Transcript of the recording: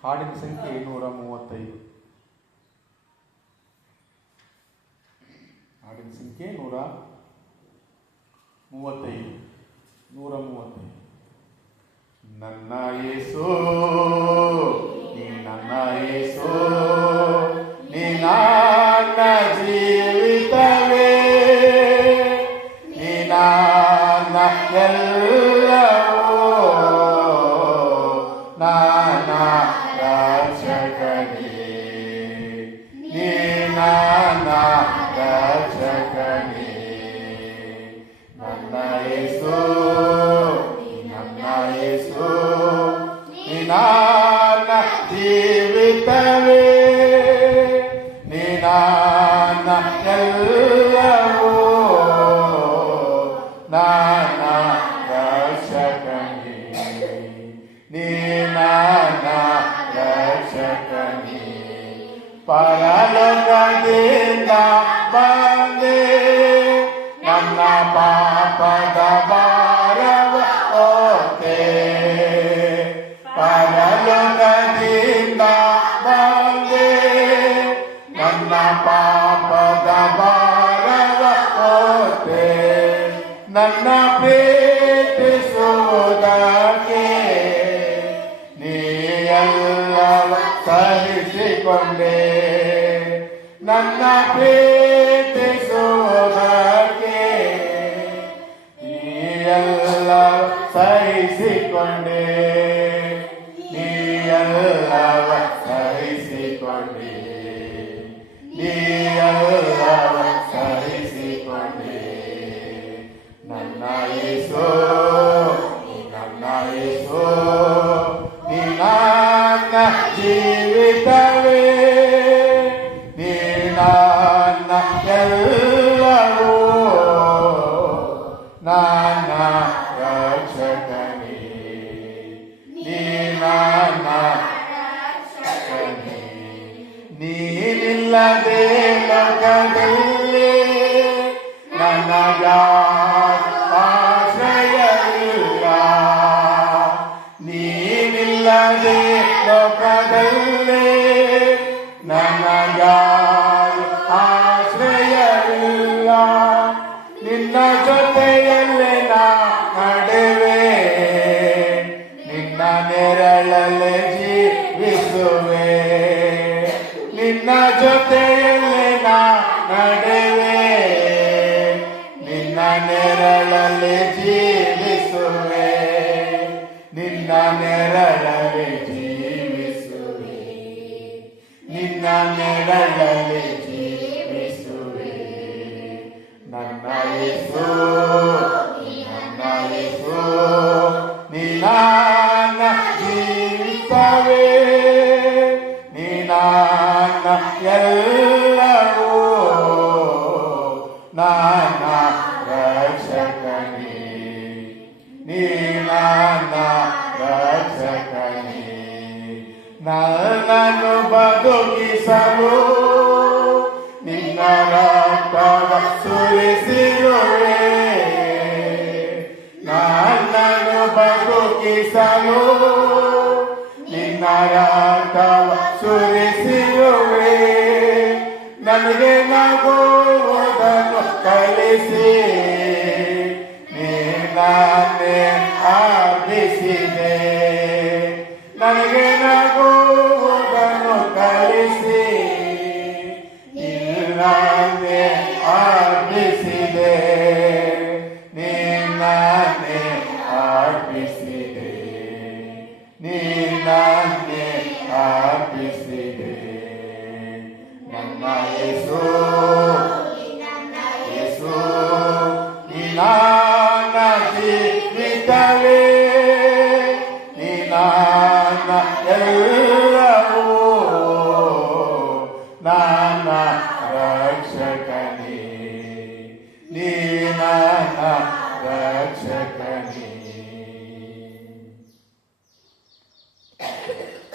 ಹಾಡಿನ ಸಂಖ್ಯೆ 135. ಹಾಡಿನ ಸಂಖ್ಯೆ 135. ನನ್ನ ಯೇಸು ನೀ ನನ್ನ ಯೇಸು ನೀ ನನ್ನ ಜೀವಿತವೇ ನೀ ನನ್ನ ಎಲ್ಲವೂ ನನ್ನ ರಕ್ಷಕನೇ ನೀ ನನ್ನ ರಕ್ಷಕನೇ ನನ್ನ ಯೇಸು ನನ್ನ ಯೇಸು ನೀ ನನ್ನ ಜೀವಿತವೇ ನೀ ನನ್ನ ಎಲ್ಲವೂ ನನ್ನ ರಕ್ಷಕನೇ ನೀ ನನ್ನ ರಕ್ಷಕನೇ ಪರಲೋಕದಿಂದ ಬಂದೆ ನನ್ನ ಪಾಪದ ಭಾರವ ಹೊತ್ತೆ ಪರಲೋಕದಿಂದ ಬಂದೆ ನನ್ನ ಪಾಪದ ಭಾರವ ಹೊತ್ತೆ ನನ್ನ ಪ್ರೀತಿಸುವುದಕ್ಕೆ ನೀ ಎಲ್ಲವ ಸಹಿಸಿಕೊಂಡೆ ನನ್ನ ಪ್ರೀತಿಸುವುದಕ್ಕೆ ನೀ ಎಲ್ಲವ ಸಹಿಸಿಕೊಂಡೆ ನೀ ಎಲ್ಲವ ಸಹಿಸಿಕೊಂಡೆ ನೀ ಎಲ್ಲವ ಸಹಿಸಿಕೊಂಡೆ ನನ್ನ ಯೇಸು ನನ್ನ ಯೇಸು ನೀ ನನ್ನ ಜೀವಿತವೇ ನೀ ನನ್ನ ಎಲ್ಲವೂ ನನ್ನ ರಕ್ಷಕನೇ ನೀ ನನ್ನ ರಕ್ಷಕನೇ ನೀನಿಲ್ಲದೆ ಲೋಕದಲ್ಲಿ ಆಶ್ರಯವಿಲ್ಲ ನೀನಿಲ್ಲದೆ ಲೋಕದಲ್ಲಿ ನನಗಾರು ಆಶ್ರಯವಿಲ್ಲ ನಿನ್ನ ಜೊತೆಯಲ್ಲೇ ನಾ ನಡೆವೆ ನಿನ್ನ ನೆರಳಲ್ಲೇ ಜೀವಿಸುವೆ ನಿನ್ನ ಜೊತೆಯಲ್ಲೇ ನಾ ನಡೆವೆ ನಿನ್ನ ನೆರಳಲ್ಲಿ ಜೀವಿಸುವೆ ನಿನ್ನ ನೆರಳಲ್ಲಿ ಜೀವಿಸುವೆ ನಿನ್ನ ನೆರಳಲ್ಲಿ ಜೀವಿಸುವೆ ನನ್ನ ಯೇಸು ನನ್ನ ಯೇಸು ನೀ ನನ್ನ ಜೀವಿತವೇ ನೀ ನನ್ನ ಎಲ್ಲವೂ ನನ್ನ ರಕ್ಷಕನೇ ನೀ ನನ್ನ ರಕ್ಷಕನೇ ನನ್ನನ್ನು ಬದುಕಿಸಲು ನಿನ್ನ ರಕ್ತವ ಸುರಿಸಿರುವೆ ನನ್ನನ್ನು ಬದುಕಿಸಲು ನಿನ್ನ ರಕ್ತವ ಸುರಿಸಿರುವೆ ನನಗೆ ನಗುವುದನ್ನು ಕಲಿಸಿ ನೀನೇ ಆರ್ಪಿಸಿದೆ ನನಗೆ ನಗುವುದನ್ನು ಕಲಿಸಿ ನೀನೇ ಆರ್ಪಿಸಿದೆ ನೀನೇ ಆರ್ಪಿಸಿದೆ ನೀನೇ ಆರ್ಪಿಸಿದೆ ನನ್ನ ಯೇಸು ಯೇಸು ನೀ ನನ್ನ ಜೀವಿತವೇ ನೀ ನನ್ನ ಎಲ್ಲವೂ ನನ್ನ ರಕ್ಷಕನೇ ನೀ ನನ್ನ ರಕ್ಷಕನೇ